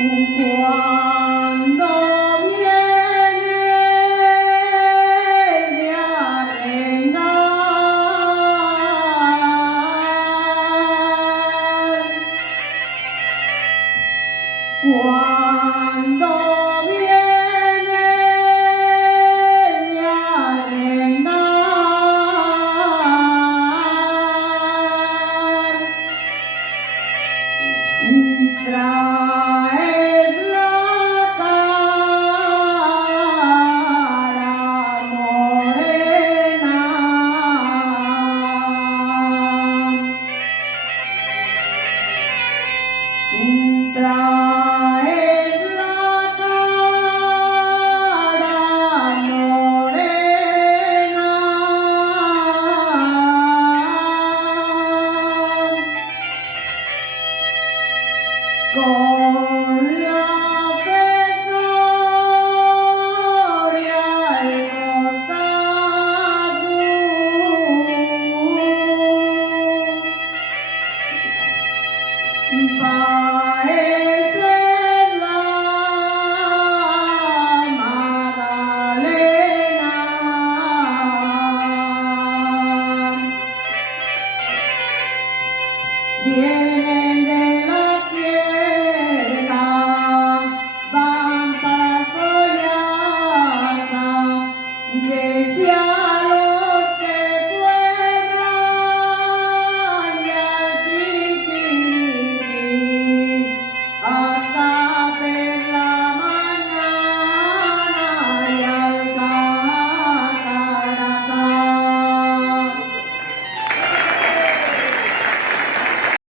Cuando viene de arengar, cuando viene de arengar, traes la cara morena, traes la cara morena, con la pezoria y los parece la Magdalena. Vienen de la sierra, van para Coyaza,